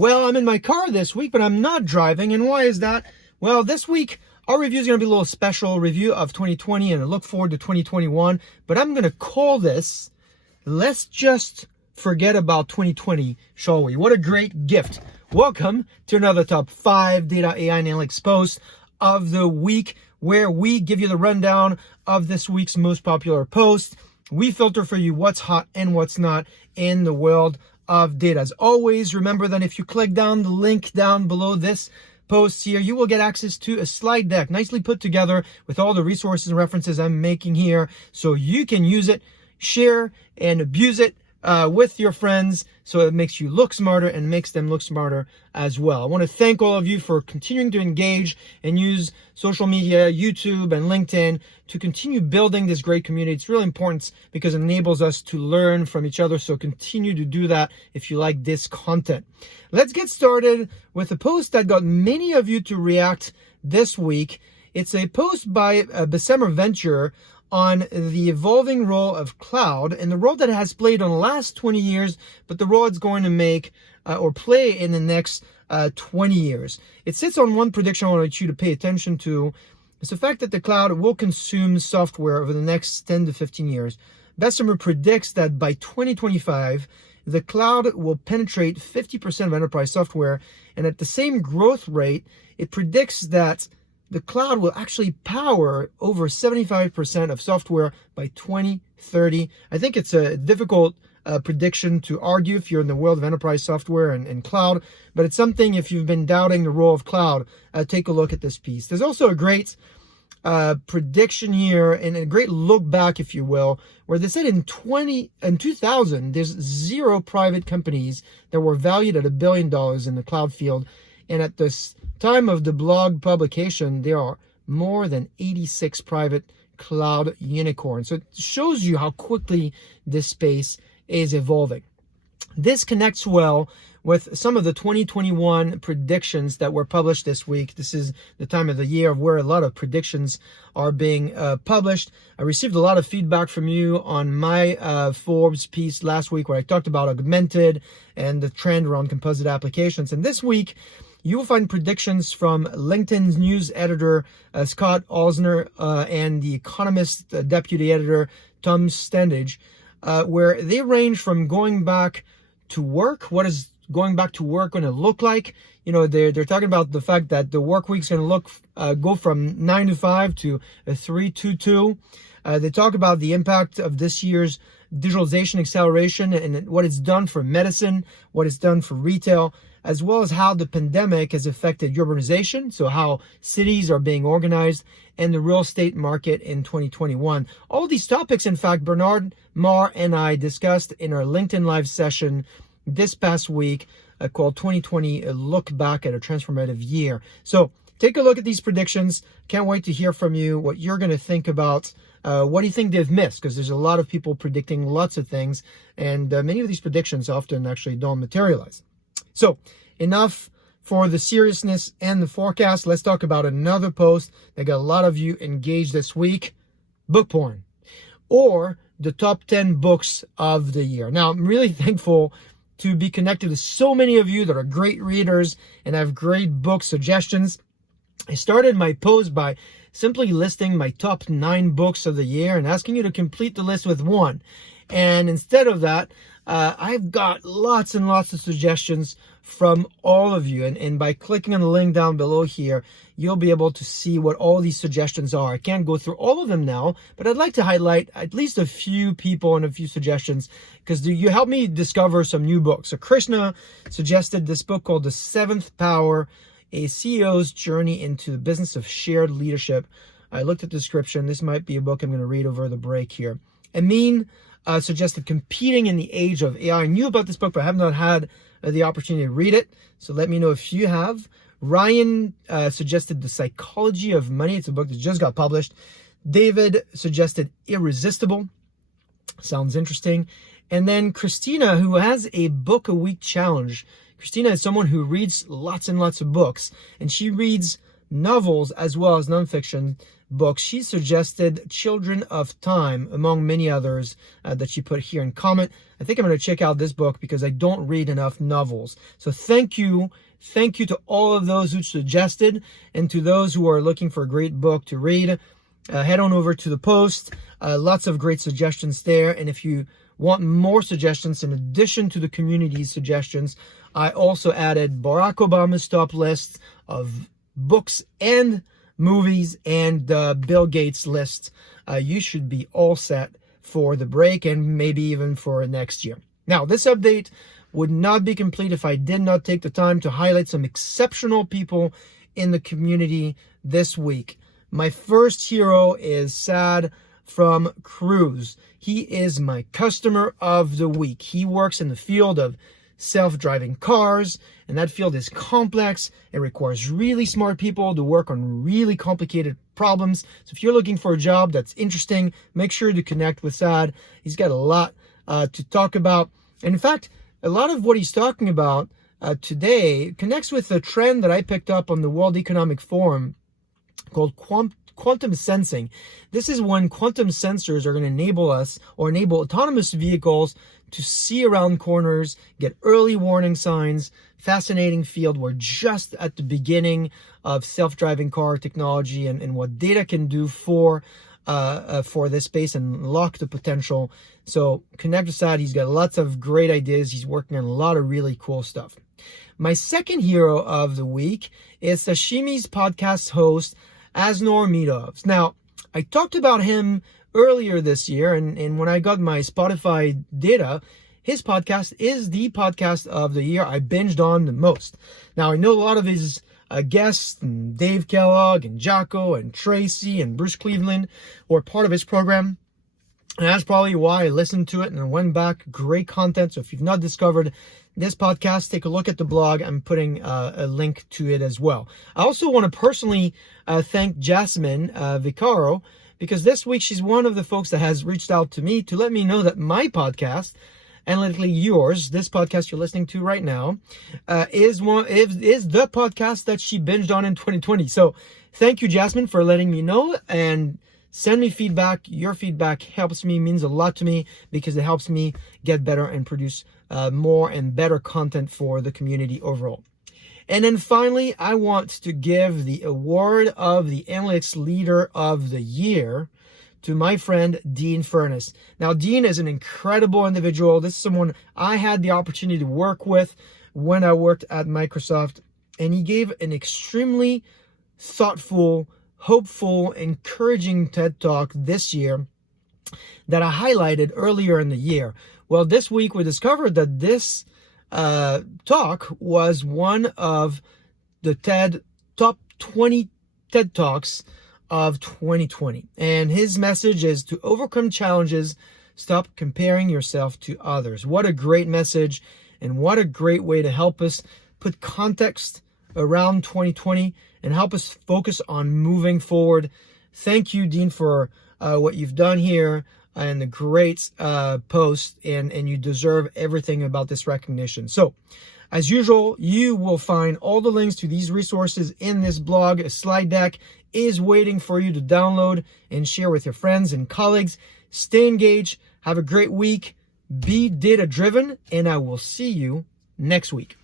Well, I'm in my car this week, but I'm not driving. And why is that? Well, this week, our review is going to be a little special review of 2020 and I look forward to 2021. But I'm going to call this, let's just forget about 2020, shall we? What a great gift. Welcome to another top 5 data, AI, and analytics post of the week, where we give you the rundown of this week's most popular post. We filter for you what's hot and what's not in the world of data. As always, remember that if you click down the link down below this post here, you will get access to a slide deck nicely put together with all the resources and references I'm making here, so you can use it, share, and abuse it with your friends, so it makes you look smarter and makes them look smarter as well. I want to thank all of you for continuing to engage and use social media, YouTube and LinkedIn to continue building this great community. It's really important because it enables us to learn from each other, so continue to do that if you like this content. Let's get started with a post that got many of you to react this week. It's a post by Bessemer Venture on the evolving role of cloud and the role that it has played in the last 20 years, but the role it's going to make or play in the next 20 years. It sits on one prediction I want you to pay attention to. It's the fact that the cloud will consume software over the next 10 to 15 years. Bessemer predicts that by 2025, the cloud will penetrate 50% of enterprise software, and at the same growth rate, it predicts that the cloud will actually power over 75% of software by 2030. I think it's a difficult prediction to argue if you're in the world of enterprise software and cloud, but it's something, if you've been doubting the role of cloud, take a look at this piece. There's also a great prediction here and a great look back, if you will, where they said in 2000, there's 0 private companies that were valued at $1 billion in the cloud field. And at this time of the blog publication, there are more than 86 private cloud unicorns. So it shows you how quickly this space is evolving. This connects well with some of the 2021 predictions that were published this week. This is the time of the year where a lot of predictions are being published. I received a lot of feedback from you on my Forbes piece last week, where I talked about augmented and the trend around composite applications. And this week, you will find predictions from LinkedIn's news editor, Scott Alsner, and the Economist deputy editor, Tom Standage, where they range from going back to work. What is going back to work going to look like? You know, they're talking about the fact that the work week's going to go from 9 to 5 to 3 to 2. They talk about the impact of this year's digitalization acceleration and what it's done for medicine, what it's done for retail, as well as how the pandemic has affected urbanization, so how cities are being organized, and the real estate market in 2021. All these topics, in fact, Bernard Marr and I discussed in our LinkedIn Live session this past week called 2020 Look Back at a Transformative Year. So take a look at these predictions. Can't wait to hear from you what you're going to think about. What do you think they've missed? Because there's a lot of people predicting lots of things, and many of these predictions often actually don't materialize. So enough for the seriousness and the forecast. Let's talk about another post that got a lot of you engaged this week: book porn, or the top 10 books of the year. Now, I'm really thankful to be connected to so many of you that are great readers and have great book suggestions. I started my post by simply listing my top 9 books of the year and asking you to complete the list with one. And instead of that, I've got lots and lots of suggestions from all of you. And by clicking on the link down below here, you'll be able to see what all these suggestions are. I can't go through all of them now, but I'd like to highlight at least a few people and a few suggestions, because you helped me discover some new books. So Krishna suggested this book called The Seventh Power, A CEO's Journey into the Business of Shared Leadership. I looked at the description. This might be a book I'm going to read over the break here. Amin suggested Competing in the Age of AI. I knew about this book, but I have not had the opportunity to read it. So let me know if you have. Ryan suggested The Psychology of Money. It's a book that just got published. David suggested Irresistible. Sounds interesting. And then Christina, who has a book a week challenge. Christina is someone who reads lots and lots of books, and she reads novels as well as nonfiction. books. She suggested Children of Time, among many others that she put here in comment. I think I'm going to check out this book because I don't read enough novels. So thank you. Thank you to all of those who suggested, and to those who are looking for a great book to read. Head on over to the post. Lots of great suggestions there. And if you want more suggestions in addition to the community suggestions, I also added Barack Obama's top list of books and movies and Bill Gates' list. You should be all set for the break and maybe even for next year. Now, this update would not be complete if I did not take the time to highlight some exceptional people in the community this week. My first hero is Sad from Cruise. He is my customer of the week. He works in the field of self-driving cars, and that field is complex. It requires really smart people to work on really complicated problems. So if you're looking for a job that's interesting, make sure to connect with Sad. He's got a lot to talk about. And in fact, a lot of what he's talking about today connects with a trend that I picked up on the World Economic Forum called quantum sensing. This is when quantum sensors are going to enable us, or enable autonomous vehicles to see around corners, get early warning signs. Fascinating field. We're just at the beginning of self-driving car technology and what data can do for this space and unlock the potential. So connect with Sad. He's got lots of great ideas. He's working on a lot of really cool stuff. My second hero of the week is Sashimi's podcast host, Asnor Meadovs. Now, I talked about him earlier this year, and when I got my Spotify data, his podcast is the podcast of the year I binged on the most. Now, I know a lot of his guests, and Dave Kellogg, and Jocko, and Tracy, and Bruce Cleveland were part of his program. And that's probably why I listened to it and went back. Great content. So if you've not discovered this podcast, take a look at the blog. I'm putting a link to it as well. I also want to personally thank Jasmine Vicaro, because this week she's one of the folks that has reached out to me to let me know that my podcast, analytically yours, this podcast you're listening to right now, is the podcast that she binged on in 2020. So thank you, Jasmine, for letting me know, and send me feedback. Your feedback helps me, means a lot to me, because it helps me get better and produce more and better content for the community overall. And then finally, I want to give the award of the Analytics Leader of the Year to my friend Dean Furness. Now, Dean is an incredible individual. This is someone I had the opportunity to work with when I worked at Microsoft, and he gave an extremely thoughtful, hopeful, encouraging TED Talk this year that I highlighted earlier in the year. Well, this week we discovered that this talk was one of the top 20 TED Talks of 2020. And his message is to overcome challenges, stop comparing yourself to others. What a great message, and what a great way to help us put context around 2020 and help us focus on moving forward. Thank you, Dean, for what you've done here and the great post, and you deserve everything about this recognition. So, as usual, you will find all the links to these resources in this blog. A slide deck is waiting for you to download and share with your friends and colleagues. Stay engaged. Have a great week. Be data-driven, and I will see you next week.